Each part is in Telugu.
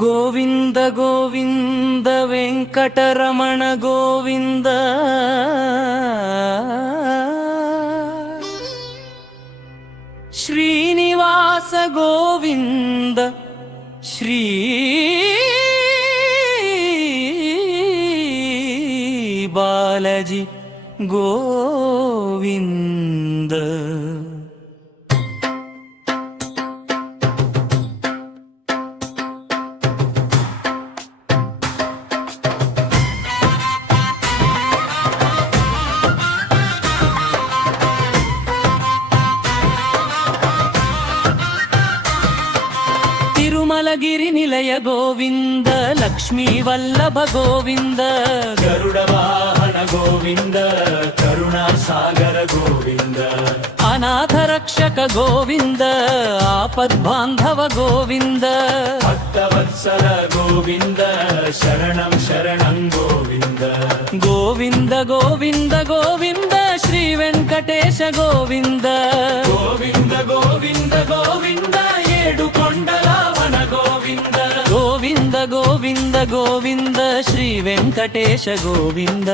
గోవింద గోవింద వెంకటరమణ గోవింద శ్రీనివాస గోవింద శ్రీ బాలాజీ గోవింద తిరుమలగిరి నిలయ గోవింద లక్ష్మీ వల్లభ గోవింద గరుడ వాహన గోవింద కరుణా సాగర గోవింద అనాథ రక్షక గోవింద ఆపద్బాంధవ గోవింద భక్తవత్సల గోవింద శరణం శరణం గోవింద గోవింద గోవింద గోవింద శ్రీ వెంకటేశ గోవింద గోవింద గోవింద గోవింద ఏడు కొండలవన గోవింద గోవింద గోవింద గోవింద శ్రీ వెంకటేశ గోవింద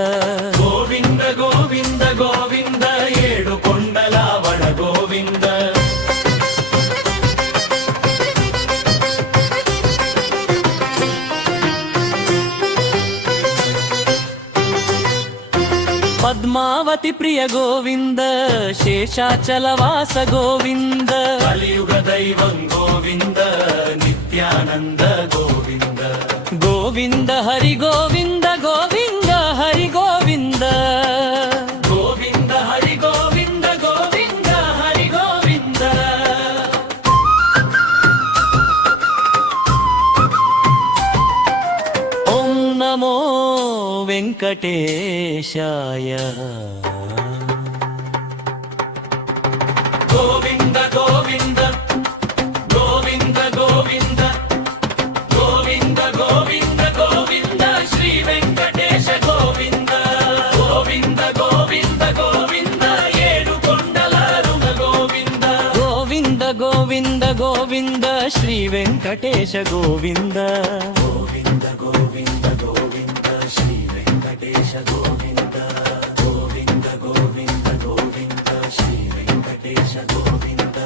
గోవింద గోవింద గోవింద ఏడు కొండలవన గోవింద పద్మావతి ప్రియ గోవింద శేషాచలవాస గోవింద కలియుగ దైవం గోవింద నిత్యానంద గోవింద గోవింద హరి గోవింద గోవింద హరి గోవింద గోవింద హరి గోవింద గోవింద హరి గోవింద ఓం నమో వెంకటేశాయ గోవింద గోవింద గోవింద గోవింద గోవింద గోవింద గోవింద శ్రీ వెంకటేశ గోవింద గోవింద గోవింద గోవింద ఏడు కొండల రుగ గోవింద గోవింద గోవింద గోవింద శ్రీ వెంకటేశ గోవింద గోవింద గోవింద గోవింద శ్రీ వెంకటేశ గోవింద గోవింద గోవింద గోవింద శ్రీ వెంకటేశ గోవింద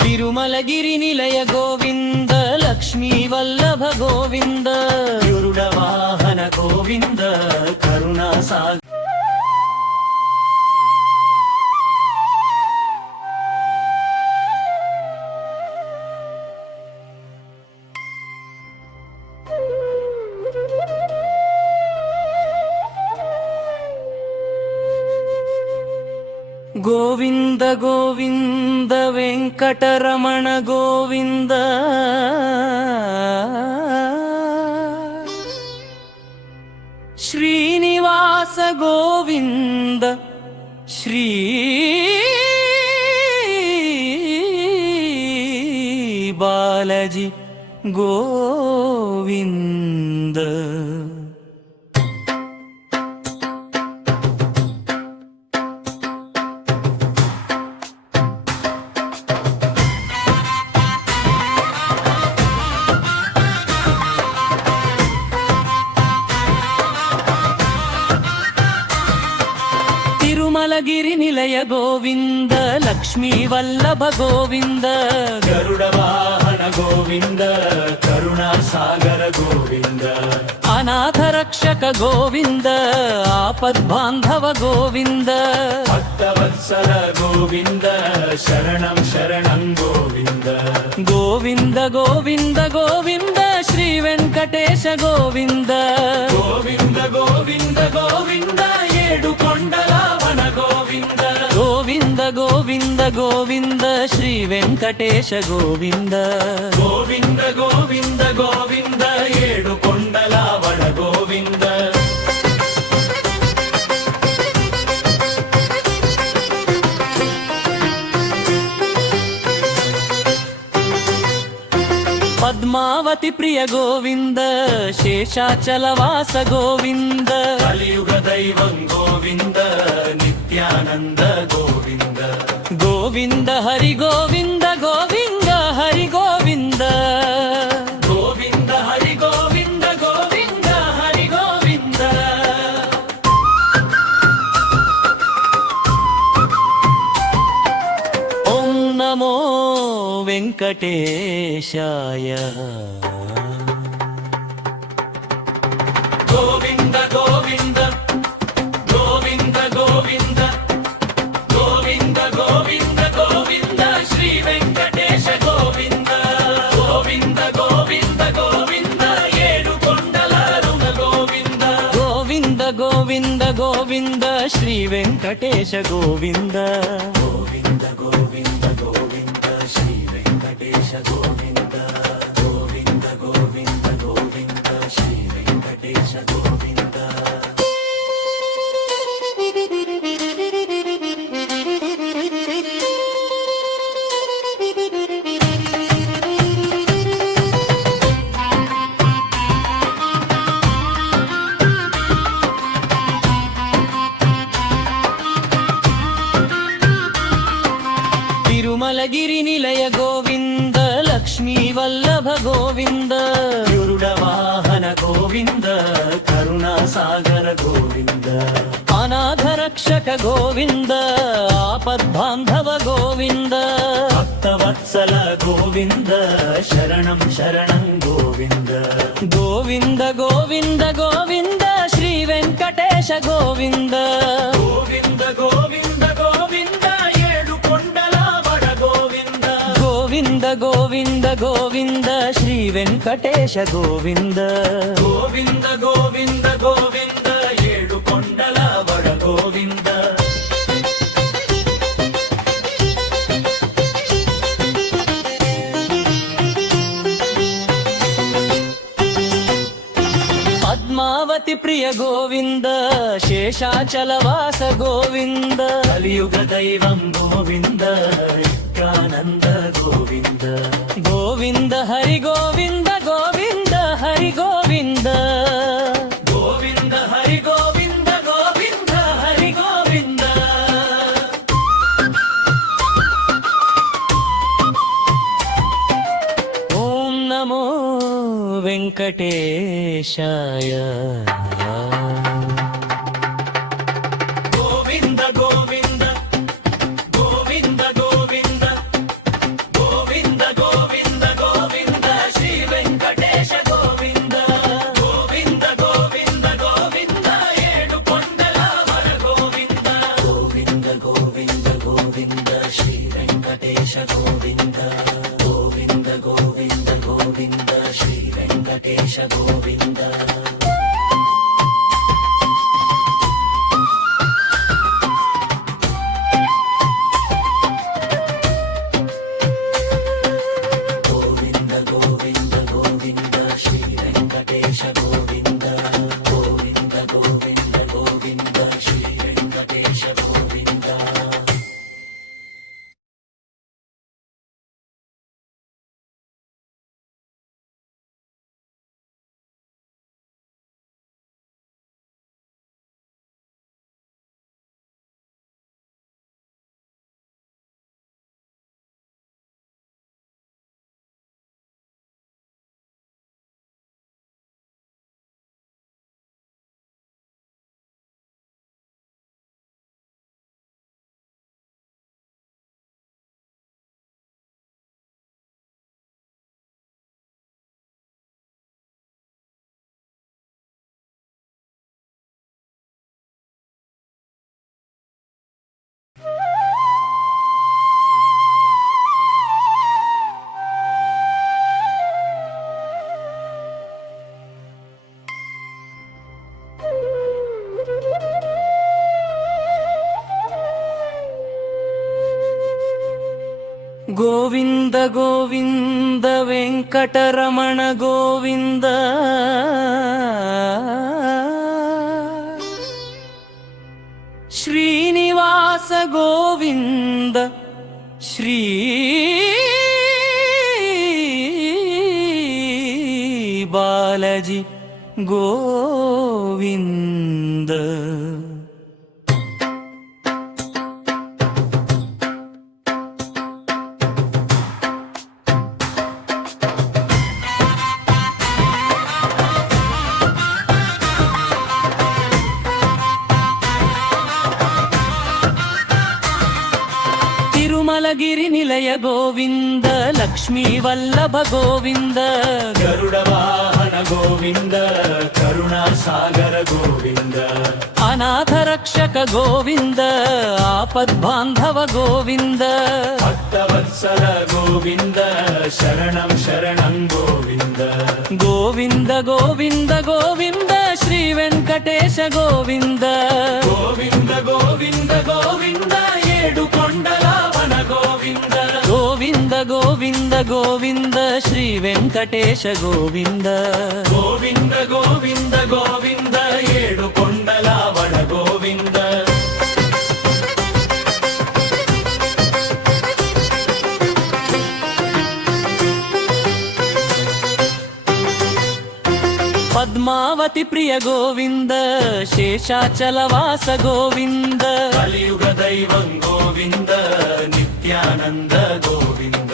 తిరుమలగిరి నిలయ గోవింద లక్ష్మీ వల్లభ గోవింద గరుడ వాహన గోవింద కరుణా సాగర గోవింద గోవింద వెంకటరమణ గోవింద శ్రీనివాస గోవింద శ్రీ బాలాజీ గోవింద తిరుమలగిరి నిలయ గోవింద లక్ష్మీ వల్లభ గోవింద గరుడ వాహన గోవింద కరుణా సాగర గోవింద అనాథ రక్షక గోవింద ఆపద్బాంధవ గోవింద భక్తవత్సల గోవింద శరణం శరణం గోవింద గోవింద గోవింద గోవింద శ్రీ వెంకటేశ గోవింద గోవింద గోవింద గోవింద ఏడు కొండలవన గోవింద గోవింద గోవింద గోవింద శ్రీ వెంకటేశ గోవింద గోవింద గోవింద గోవింద ఏడు కొండలవన గోవింద ಪದ್ಮಾವತಿ ಪ್ರಿಯ ಗೋವಿಂದ ಶೇಷಾಚಲವಾಸ ಗೋವಿಂದ ಕಲಿಯುಗ ದೈವಂ ಗೋವಿಂದ ನಿತ್ಯಾನಂದ ಗೋವಿಂದ ಗೋವಿಂದ ಹರಿ ಗೋವಿಂದ ಗೋವಿಂದ ಹರಿ ಗೋವಿಂದ ಗೋವಿಂದ ಹರಿ ಗೋವಿಂದ ಗೋವಿಂದ ಹರಿ ಗೋವಿಂದ ಓಂ ನಮೋ ವೆಂಕಟೇಶಾಯ ಗೋವಿಂದ ಗೋವಿಂದ ಗೋವಿಂದ ಗೋವಿಂದ ಗೋವಿಂದ ಗೋವಿಂದ ಗೋವಿಂದ ಶ್ರೀ ವೆಂಕಟೇಶ ಗೋವಿಂದ ಗೋವಿಂದ ಗೋವಿಂದ ಗೋವಿಂದ ಏಳು ಕೊಂಡಲಾರುಣ ಗೋವಿಂದ ಗೋವಿಂದ ಗೋವಿಂದ ಗೋವಿಂದ ಶ್ರೀ ವೆಂಕಟೇಶ ಗೋವಿಂದ ಗೋವಿಂದ ಗೋವಿಂದ ಗೋವಿಂದ ಶ್ರೀ ವೆಂಕಟೇಶ ಗೋವಿಂದ ಗೋವಿಂದ ಗೋವಿಂದ ಗೋವಿಂದ ಶ್ರೀ ವೆಂಕಟೇಶ ಗೋವಿಂದ ತಿರುಮಲಗಿರಿ ನಿಲಯ ಗೋವಿಂದ ಲಕ್ಷ್ಮೀ ವಲ್ಲಭ ಗೋವಿಂದ ಗರುಡ ವಾಹನ ಗೋವಿಂದ ಕರುಣಾಸಾಗರ ಗೋವಿಂದ ಅನಾಥ ರಕ್ಷಕ ಗೋವಿಂದ ಆಪದ್ಬಾಂಧವ ಗೋವಿಂದ ಭಕ್ತವತ್ಸಲ ಗೋವಿಂದ ಶರಣಂ ಶರಣಂ ಗೋವಿಂದ ಗೋವಿಂದ ಗೋವಿಂದ ಗೋವಿಂದ ಶ್ರೀ ವೆಂಕಟೇಶ ಗೋವಿಂದ ಗೋವಿಂದ ಗೋವಿಂದ ಗೋವಿಂದ ಏಳು ಕೊಂಡಲ ಬಡ ಗೋವಿಂದ ಗೋವಿಂದ ಗೋವಿಂದ ಗೋವಿಂದ ಶ್ರೀ ವೆಂಕಟೇಶ ಗೋವಿಂದ ಗೋವಿಂದ ಗೋವಿಂದ ಗೋವಿಂದ ಏಳು ಕೊಂಡಲ ಬಡ ಗೋವಿಂದ ಪದ್ಮಾವತಿ ಪ್ರಿಯ ಗೋವಿಂದ ಶೇಷಾಚಲವಾಸ ಗೋವಿಂದ ಕಲಿಯುಗ ದೈವಂ ಗೋವಿಂದ ನಿತ್ಯಾನಂದ ಗೋವಿಂದ ಗೋವಿಂದ ಹರಿ ಗೋವಿಂದ ಗೋವಿಂದ ಹರಿ ಗೋವಿಂದ ಗೋವಿಂದ ಹರಿ ಗೋವಿಂದ ಗೋವಿಂದ ಹರಿ ಗೋವಿಂದ ಓಂ ನಮೋ ವೆಂಕಟೇಶಾಯ ಗೋವಿಂದ ಗೋವಿಂದ ಗೋವಿಂದ ಗೋವಿಂದ ಗೋವಿಂದ ಗೋವಿಂದ ಗೋವಿಂದ ಶ್ರೀ ವೆಂಕಟೇಶ ಗೋವಿಂದ ಗೋವಿಂದ ಗೋವಿಂದ ಗೋವಿಂದ ಏಳು ಕೊಂಡಲ ವರ ಗೋವಿಂದ ಗೋವಿಂದ ಗೋವಿಂದ ಗೋವಿಂದ ಶ್ರೀ ವೆಂಕಟೇಶ ಗೋವಿಂದ ಗೋವಿಂದ ಗೋವಿಂದ ಗೋವಿಂದ ಶ್ರೀ ವೆಂಕಟೇಶ ಗೋವಿಂದ ಗೋವಿಂದ ಗೋವಿಂದ ಗೋವಿಂದ ಶ್ರೀ ವೆಂಕಟೇಶ ಗೋವಿಂದ ಗೋವಿಂದ ಗೋವಿಂದ ಗೋವಿಂದ ಶ್ರೀ ವೆಂಕಟೇಶ ಗೋವಿಂದ ಗೋವಿಂದ ಗೋವಿಂದ ವೆಂಕಟರಮಣ ಗೋವಿಂದ ಶ್ರೀನಿವಾಸ ಗೋವಿಂದ ಶ್ರೀ బాలజీ గోవింద. తిరుమలగిరి నిలయ గోవింద, లక్ష్మీ వల్లభ గోవింద, గరుడ వాహన గోవింద, కరుణా సాగర గోవింద, అనాథ రక్షక గోవింద, ఆపద్బాంధవ గోవింద, భక్తవత్సల గోవింద, శరణం శరణం గోవింద, గోవింద గోవింద గోవింద శ్రీ వెంకటేశ గోవింద, గోవింద గోవింద గోవింద ఏడు కొండల వన గోవింద, గోవింద గోవింద గోవింద శ్రీ వెంకటేశ గోవింద, గోవింద గోవింద గోవింద ఏడు కొండల వన గోవింద. పద్మావతి ప్రియ గోవింద, శేషాచలవాస గోవింద, కలియుగ దైవం గోవింద, నిత్యానంద గోవింద,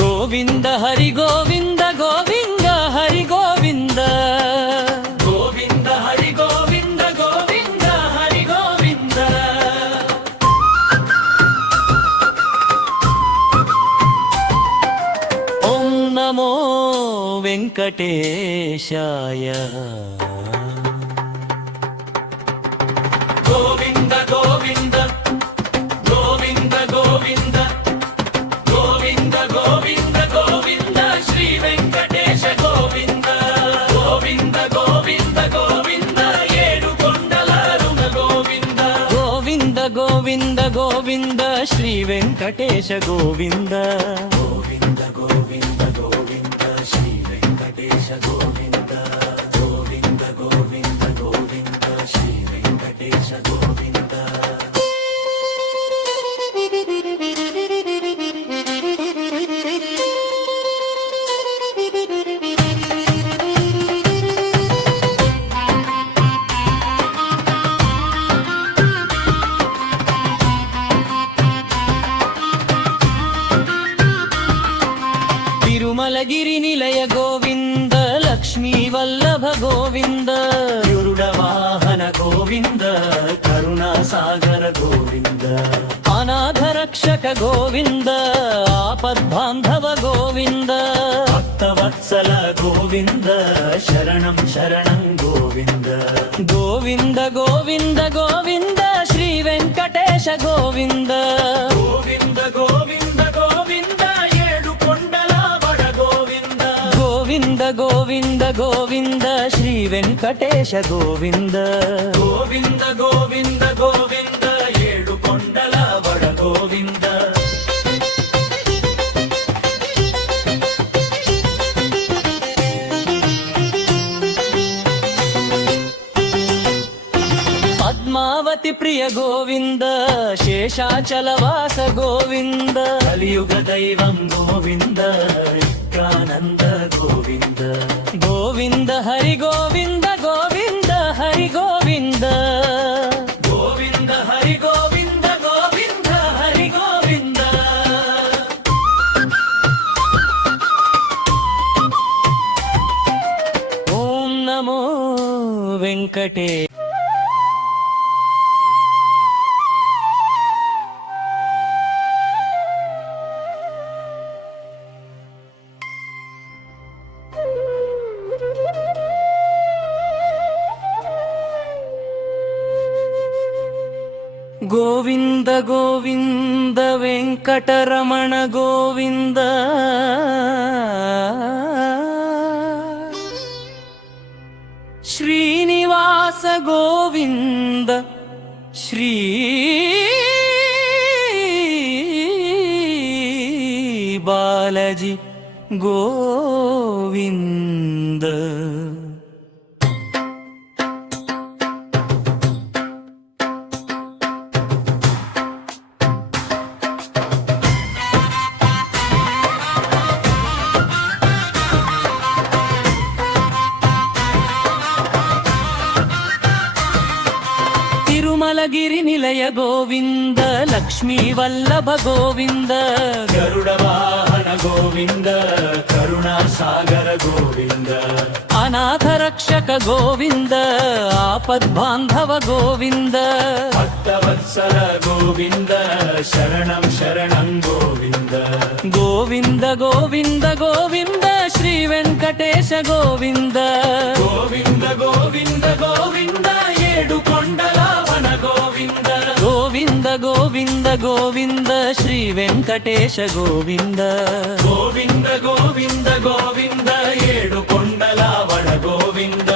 గోవింద హరి గోవింద గోవింద హరి గోవింద, గోవింద హరి గోవింద గోవింద హరి గోవింద. ఓం నమో వెంకటేశాయ. గోవింద గోవింద గోవింద గోవింద గోవింద గోవింద గోవింద శ్రీ వెంకటేశ గోవింద, గోవింద గోవింద గోవింద ఏడు కొండల రుణ గోవింద, గోవింద గోవింద గోవింద శ్రీ వెంకటేశ గోవింద, గోవింద గోవింద గోవింద శ్రీ వెంకటేశ గోవింద, గోవింద గోవింద గోవింద శ్రీ వెంకటేశ గోవింద. తిరుమలగిరి నిలయ గోవింద, లక్ష్మీ వల్లభ గోవింద, గరుడ వాహన గోవింద, కరుణా సాగర గోవింద, అనాథ రక్షక గోవింద, ఆపద్బాంధవ గోవింద, భక్తవత్సల గోవింద, శరణం శరణం గోవింద, గోవింద గోవింద గోవింద శ్రీ వెంకటేశ గోవింద, గోవింద గోవింద గోవింద ఏడు కొండల వడ గోవింద, గోవింద గోవింద గోవింద శ్రీ వెంకటేశ గోవింద, గోవింద గోవింద గోవింద ఏడు కొండల వడ గోవింద. పద్మావతి ప్రియ గోవింద, శేషాచలవాస గోవింద, కలియుగ దైవం గోవింద, నిత్యానంద గోవింద, గోవింద హరి గోవింద గోవింద హరి గోవింద, గోవింద హరి గోవింద గోవింద హరి గోవింద. ఓం నమో వెంకటే. గోవింద గోవింద వెంకటరమణ గోవింద, శ్రీనివాస గోవింద, శ్రీ బాలజీ గోవింద. తిరుమలగిరి నిలయ గోవింద లక్ష్మీ వల్లభ గోవింద గరుడ వాహన గోవింద కరుణా సాగర గోవింద అనాథ రక్షక గోవింద ఆపద్బాంధవ గోవింద భక్తవత్సల గోవింద శరణం శరణం గోవింద గోవింద గోవింద గోవింద శ్రీ వెంకటేశ గోవింద గోవింద గోవింద గోవింద ఏడు కొండల వన గోవింద గోవింద గోవింద గోవింద శ్రీ వెంకటేశ గోవింద గోవింద గోవింద గోవింద ఏడు కొండల వన గోవింద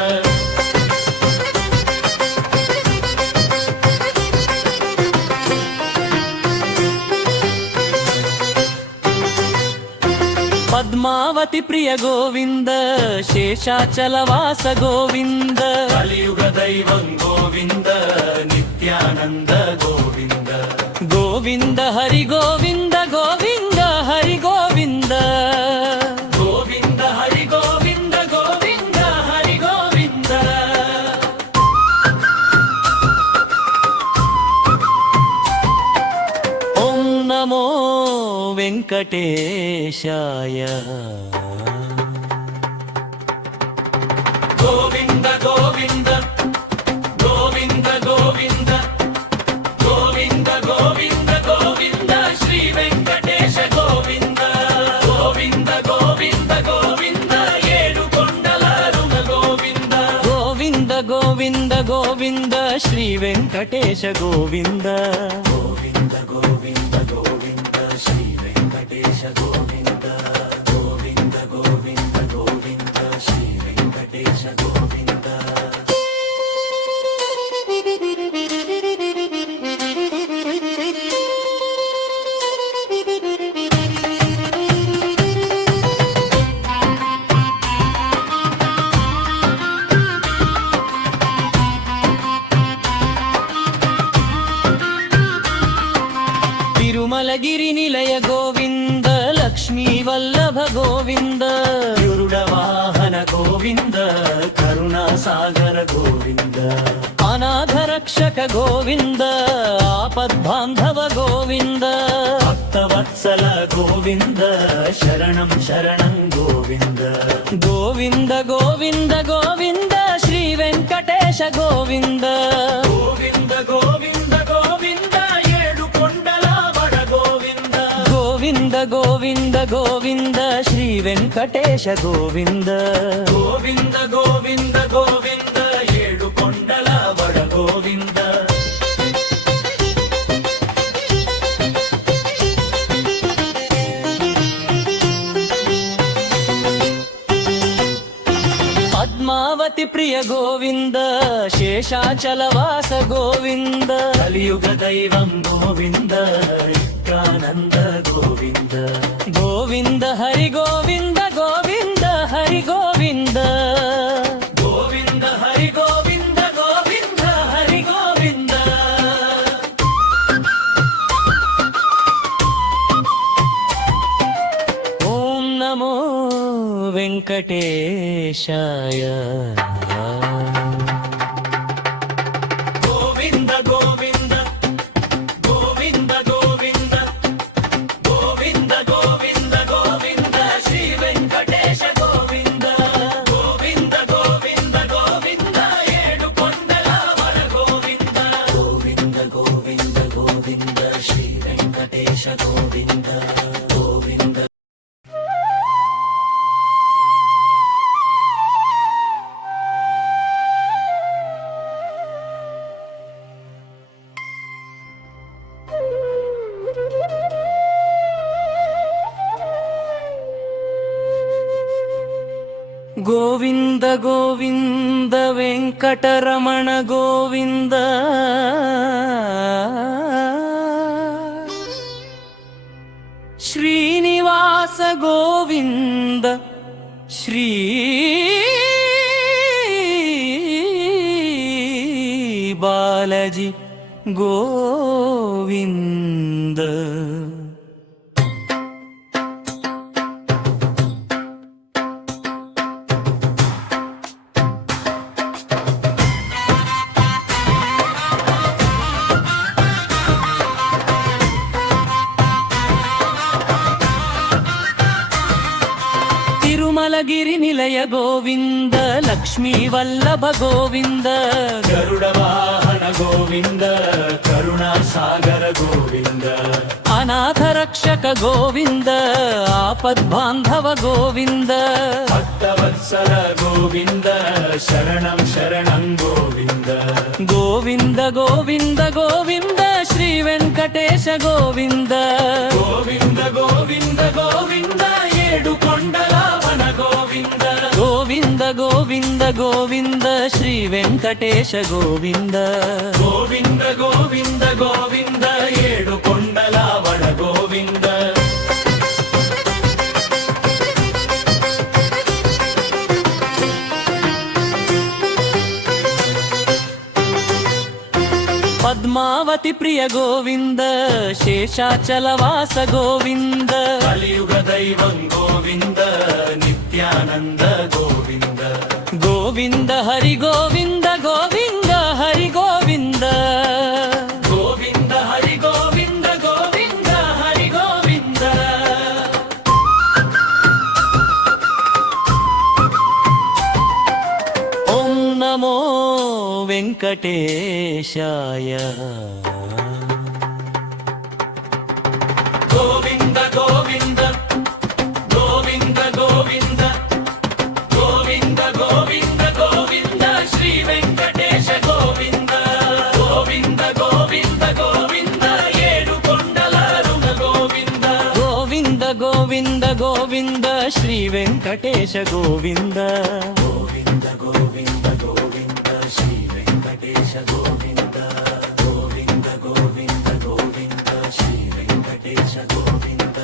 పద్మావతి ప్రియ గోవింద శేషాచల వాస గోవింద కలియుగ దైవం గోవింద నిత్యానంద గోవింద గోవింద హరి గోవింద గోవింద హరి గోవింద గోవింద హరి గోవింద గోవింద హరి గోవింద ఓం నమో వెంకటేశాయ గోవింద గోవింద గోవింద గోవింద గోవింద గోవింద గోవింద శ్రీ వెంకటేశ గోవింద గోవింద గోవింద గోవింద ఏడు కొండల రుణ గోవింద గోవింద గోవింద గోవింద శ్రీ వెంకటేశ గోవింద గోవింద గోవింద గోవింద శ్రీ వెంకటేశ గోవింద గోవింద గోవింద గోవింద శ్రీ వెంకటేశ గోవింద తిరుమలగిరి నిలయ గోవింద లక్ష్మీ వల్లభ గోవింద గరుడ వాహన గోవింద కరుణా సాగర గోవింద అనాథ రక్షక గోవింద ఆపద్బాంధవ గోవింద భక్తవత్సల గోవింద శరణం శరణం గోవింద గోవింద గోవింద గోవింద శ్రీ వెంకటేశ గోవింద గోవింద గోవింద గోవింద ఏడు కొండల వడ గోవింద గోవింద గోవింద గోవింద శ్రీ వెంకటేశ గోవింద గోవింద గోవింద గోవింద ఏడు కొండల వడ గోవింద పద్మావతి ప్రియ గోవింద శేషాచల వాస గోవింద కలియుగ దైవం గోవింద నిత్యానంద గోవింద గోవింద హరి గోవింద గోవింద హరి గోవింద గోవింద హరి గోవింద గోవింద హరి గోవింద ఓం నమో వెంకటేశాయ గోవింద గోవింద గోవింద గోవింద గోవింద గోవింద గోవింద శ్రీ వెంకటేశ గోవింద గోవింద గోవింద గోవింద ఏడు కొండల వర గోవింద గోవింద గోవింద గోవింద శ్రీ వెంకటేశ గోవింద గోవింద గోవింద గోవింద వెంకటరమణ గోవింద శ్రీనివాస గోవింద శ్రీ బాలజీ గోవింద తిరుమలగిరి నిలయ గోవింద లక్ష్మీ వల్లభ గోవింద గరుడ వాహన గోవింద కరుణా సాగర గోవింద అనాథ రక్షక గోవింద ఆపద్బాంధవ గోవింద భక్తవత్సల గోవింద శరణం శరణం గోవింద గోవింద గోవింద గోవింద శ్రీ వెంకటేశ గోవింద గోవింద గోవింద గోవింద ఏడు కొండలావన గోవింద గోవింద గోవింద గోవింద శ్రీ వెంకటేశ గోవింద గోవింద గోవింద గోవింద ఏడు కొండలావన గోవింద పద్మావతి ప్రియ గోవింద శేషాచలవాస గోవింద కలియుగ దైవం గోవింద నిత్యానంద గోవింద గోవింద హరి గోవింద గోవింద హరి గోవింద గోవింద హరి గోవింద గోవింద హరి గోవింద ఓం నమో వెంకటేశాయ గోవింద గోవింద గోవింద గోవింద గోవింద గోవింద గోవింద శ్రీ వెంకటేశ గోవింద గోవింద గోవింద గోవింద ఏడు కొండల రుణ గోవింద గోవింద గోవింద గోవింద శ్రీ వెంకటేశ గోవింద గోవింద గోవింద గోవింద శ్రీ వెంకటేశ గోవింద గోవింద గోవింద గోవింద శ్రీ వెంకటేశ గోవింద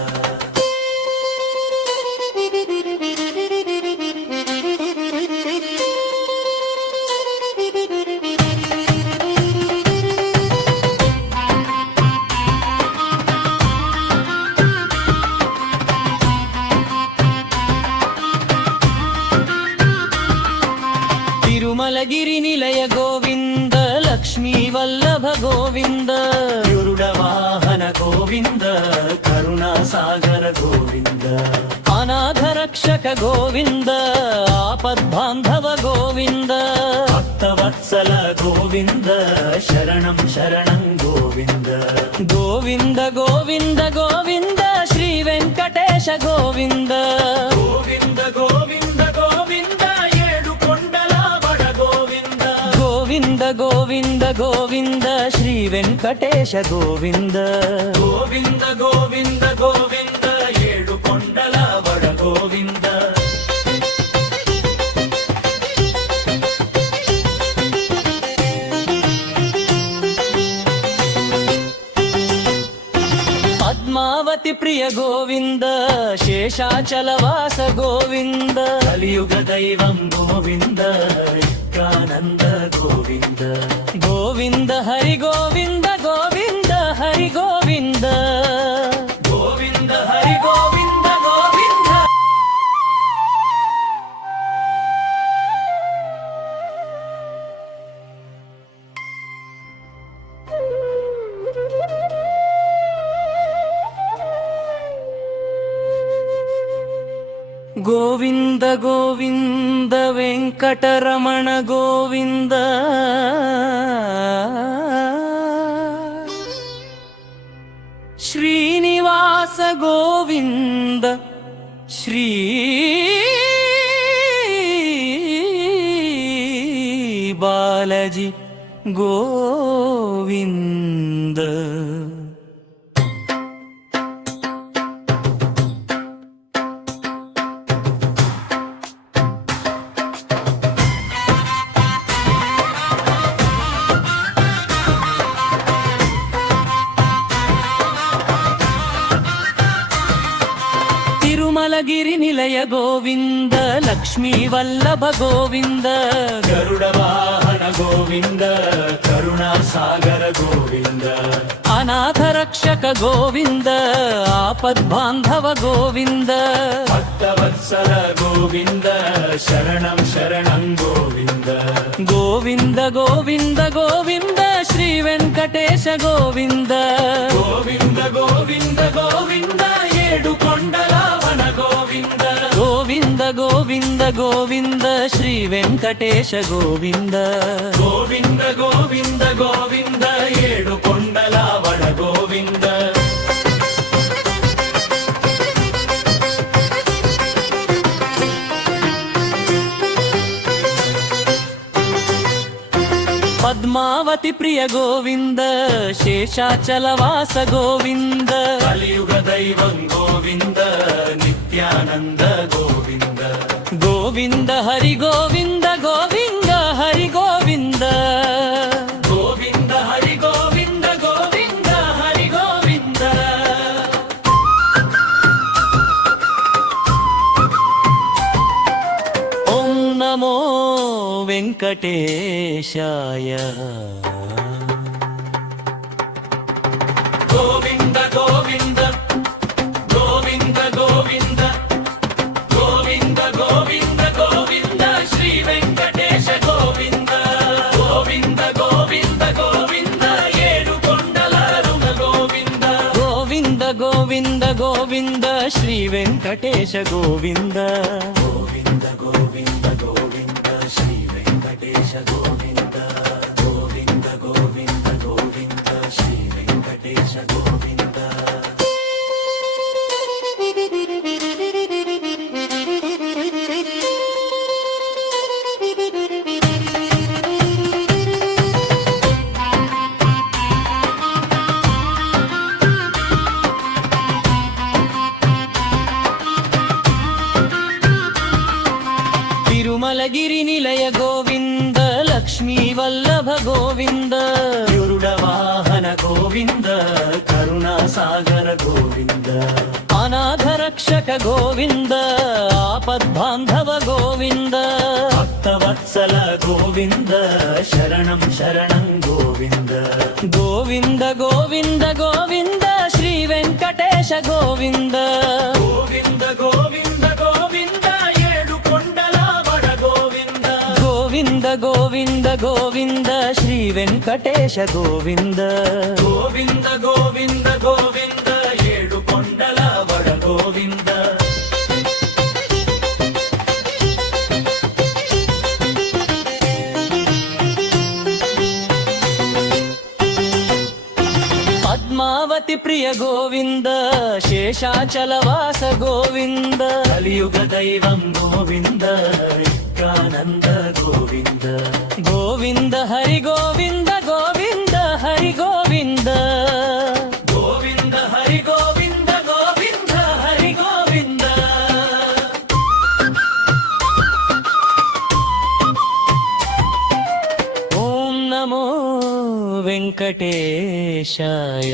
తిరుమలగిరి నిలయ గోవింద లక్ష్మీ వల్లభ గోవింద గరుడ వాహన గోవింద కరుణా సాగర గోవింద అనాథ రక్షక గోవింద ఆపద్బాంధవ గోవింద భక్తవత్సల గోవింద శరణం శరణం గోవింద గోవింద గోవింద గోవింద శ్రీ వెంకటేశ గోవింద గోవింద గోవింద గోవింద ఏడు కొండల వడ గోవింద గోవింద గోవింద గోవింద శ్రీ వెంకటేశ గోవింద గోవింద గోవింద గోవింద ఏడు కొండల వడ గోవింద పద్మావతి ప్రియ గోవింద శేషాచలవాస గోవింద కలియుగ దైవం గోవింద నిత్యానంద గోవింద గోవింద హరి గోవింద గోవింద హరి గోవింద గోవింద హరి గోవింద గోవింద గోవింద గోవింద వెంకటరమణ గోవింద శ్రీనివాస గోవింద శ్రీ బాలజీ గోవింద తిరుమలగిరి నిలయ గోవింద లక్ష్మీ వల్లభ గోవింద గరుడ వాహన గోవింద కరుణా సాగర గోవింద అనాథ రక్షక గోవింద ఆపద్బాంధవ గోవింద భక్తవత్సల గోవింద శరణం శరణం గోవింద గోవింద గోవింద గోవింద శ్రీ వెంకటేశ గోవింద గోవింద గోవింద గోవింద ఏడు కొండల వన గోవింద గోవింద గోవింద ಗೋವಿಂದ ಶ್ರೀ ವೆಂಕಟೇಶ ಗೋವಿಂದ ಗೋವಿಂದ ಗೋವಿಂದ ಗೋವಿಂದ ಏಳು ಕೊಂಡಲ ಒಳ ಗೋವಿಂದ ಪದ್ಮಾವತಿ ಪ್ರಿಯ ಗೋವಿಂದ ಶೇಷಾಚಲವಾಸ ಗೋವಿಂದ ಕಲಿಯುಗ ದೈವಂ ಗೋವಿಂದ ನಿತ್ಯಾನಂದ ಗೋವಿಂದ ಗೋವಿಂದ ಹರಿ ಗೋವಿಂದ ಗೋವಿಂದ ಹರಿ ಗೋವಿಂದ ಗೋವಿಂದ ಹರಿ ಗೋವಿಂದ ಗೋವಿಂದ ಹರಿ ಗೋವಿಂದ ಓಂ ನಮೋ ವೆಂಕಟೇಶಾಯ ಗೋವಿಂದ ಗೋವಿಂದ ಗೋವಿಂದ ಗೋವಿಂದ ಗೋವಿಂದ ಗೋವಿಂದ ಗೋವಿಂದ ಶ್ರೀ ವೆಂಕಟೇಶ ಗೋವಿಂದ ಗೋವಿಂದ ಗೋವಿಂದ ಗೋವಿಂದ ಏಳು ಕೊಂಡಲ ಋಣ ಗೋವಿಂದ ಗೋವಿಂದ ಗೋವಿಂದ ಗೋವಿಂದ ಶ್ರೀ ವೆಂಕಟೇಶ ಗೋವಿಂದ ಗೋವಿಂದ ಗೋವಿಂದ ಗೋವಿಂದ ಶ್ರೀ ವೆಂಕಟೇಶ ಗೋವಿಂದ ಗೋವಿಂದ ಗೋವಿಂದ ಗೋವಿಂದ ಶ್ರೀ ವೆಂಕಟೇಶ ಗೋವಿಂದ ತಿರುಮಲಗಿರಿ ನಿಲಯ ಗೋವಿಂದ ಲಕ್ಷ್ಮೀ ವಲ್ಲಭ ಗೋವಿಂದ ಗರುಡ ವಾಹನ ಗೋವಿಂದ ಕರುಣಾ ಸಾಗರ ಗೋವಿಂದ ಅನಾಥ ರಕ್ಷಕ ಗೋವಿಂದ ಆಪದ್ಬಾಂಧವ ಗೋವಿಂದ ಭಕ್ತವತ್ಸಲ ಗೋವಿಂದ ಶರಣಂ ಶರಣಂ ಗೋವಿಂದ ಗೋವಿಂದ ಗೋವಿಂದ ಗೋವಿಂದ ಶ್ರೀ ವೆಂಕಟೇಶ ಗೋವಿಂದ ಗೋವಿಂದ ಗೋವಿಂದ ಗೋವಿಂದ ಏಳು ಕೊಂಡಲ ಬಡ ಗೋವಿಂದ ಗೋವಿಂದ ಗೋವಿಂದ ಗೋವಿಂದ ಶ್ರೀ ವೆಂಕಟೇಶ ಗೋವಿಂದ ಗೋವಿಂದ ಗೋವಿಂದ ಗೋವಿಂದ ಏಳು ಕೊಂಡಲ ಬಡ ಗೋವಿಂದ ಪದ್ಮಾವತಿ ಪ್ರಿಯ ಗೋವಿಂದ ಶೇಷಾಚಲವಾಸ ಗೋವಿಂದ ಕಲಿಯುಗ ದೈವಂ ಗೋವಿಂದ ನಿತ್ಯಾನಂದ ಗೋವಿಂದ ಗೋವಿಂದ ಹರಿ ಗೋವಿಂದ ಗೋವಿಂದ ಹರಿ ಗೋವಿಂದ ಗೋವಿಂದ ಹರಿ ಗೋವಿಂದ ಗೋವಿಂದ ಹರಿ ಗೋವಿಂದ ಓಂ ನಮೋ ವೆಂಕಟೇಶಾಯ